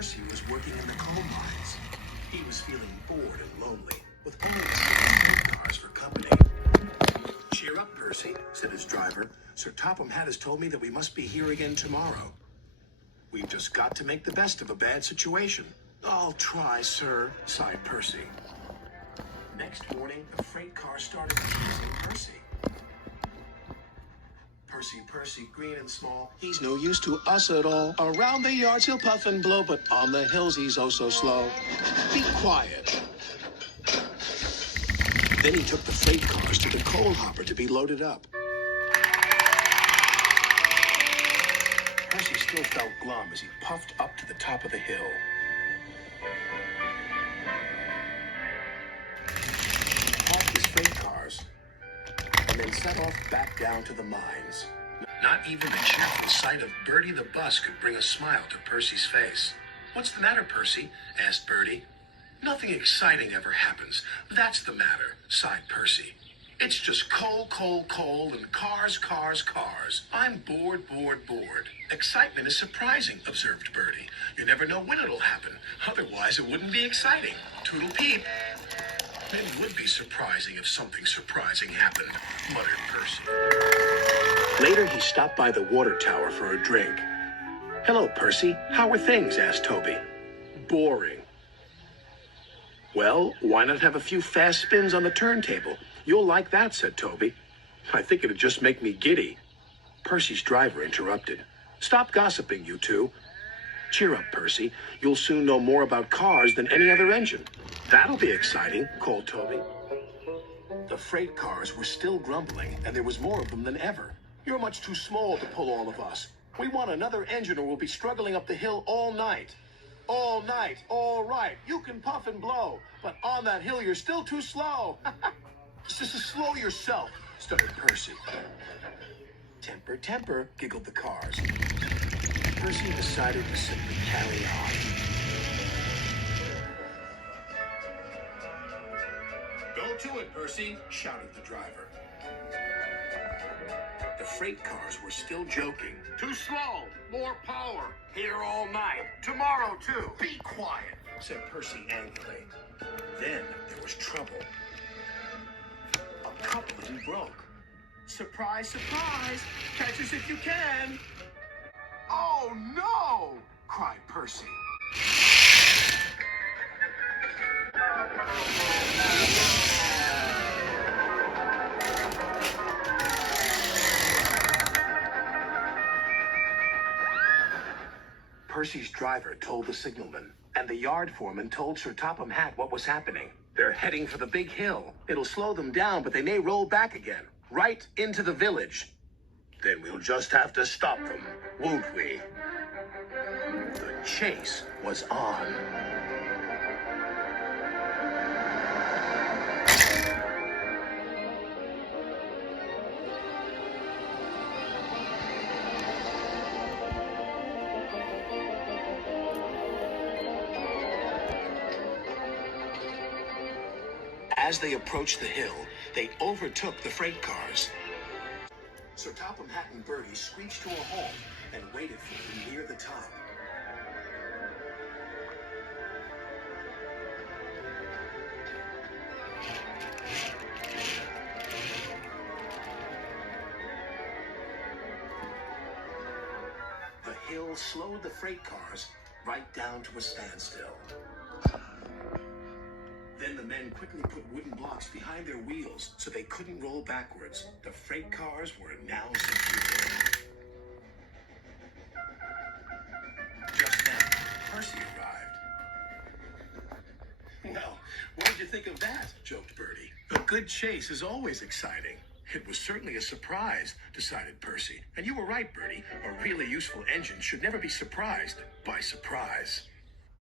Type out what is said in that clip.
Percy was working in the coal mines. He was feeling bored and lonely, with only two cars for company. "Cheer up, Percy," said his driver. "Sir Topham Hatt has told me that we must be here again tomorrow. We've just got to make the best of a bad situation." "I'll try, sir," sighed Percy. Next morning, the freight car started teasing Percy. Percy, green and small, he's no use to us at all. Around the yards he'll puff and blow, but on the hills he's oh so slow. Be quiet. Then he took the freight cars to the coal hopper to be loaded up. Percy still felt glum as he puffed up to the top of the hill. He parked his freight cars and then set off back down to the mines. Not even the cheerful sight of Bertie the bus could bring a smile to Percy's face. "What's the matter, Percy?" asked Bertie. "Nothing exciting ever happens. That's the matter," sighed Percy. "It's just coal, coal, coal, and cars, cars, cars. I'm bored, bored, bored." "Excitement is surprising," observed Bertie. "You never know when it'll happen. Otherwise, it wouldn't be exciting. Toodle peep." "It would be surprising if something surprising happened," muttered Percy. Later, he stopped by the water tower for a drink. "Hello, Percy. How are things?" asked Toby. "Boring." "Well, why not have a few fast spins on the turntable? You'll like that," said Toby. "I think it'd just make me giddy." Percy's driver interrupted. "Stop gossiping, you two. Cheer up, Percy. You'll soon know more about cars than any other engine." "That'll be exciting," called Toby. The freight cars were still grumbling, and there was more of them than ever. "You're much too small to pull all of us. We want another engine or we'll be struggling up the hill all night." "All night, all right. You can puff and blow, but on that hill you're still too slow." Just slow yourself," stuttered Percy. "Temper, temper," giggled the cars. Percy decided to simply carry on. "Go to it, Percy," shouted the driver. The freight cars were still joking. "Too slow. More power. Here all night. Tomorrow, too." "Be quiet," said Percy angrily. Then there was trouble. A coupling broke. "Surprise, surprise. Catch us if you can." "Oh, no!" cried Percy. Percy's driver told the signalman, and the yard foreman told Sir Topham Hatt what was happening. "They're heading for the big hill. It'll slow them down, but they may roll back again, right into the village. Then we'll just have to stop them, won't we?" The chase was on. As they approached the hill, they overtook the freight cars. Sir Topham Hatt and Bertie screeched to a halt and waited for them near the top. The hill slowed the freight cars right down to a standstill. Then the men quickly put wooden blocks behind their wheels so they couldn't roll backwards. The freight cars were now secure. Just then, Percy arrived. "Well, what did you think of that?" joked Bertie. "A good chase is always exciting." "It was certainly a surprise," decided Percy. "And you were right, Bertie. A really useful engine should never be surprised by surprise."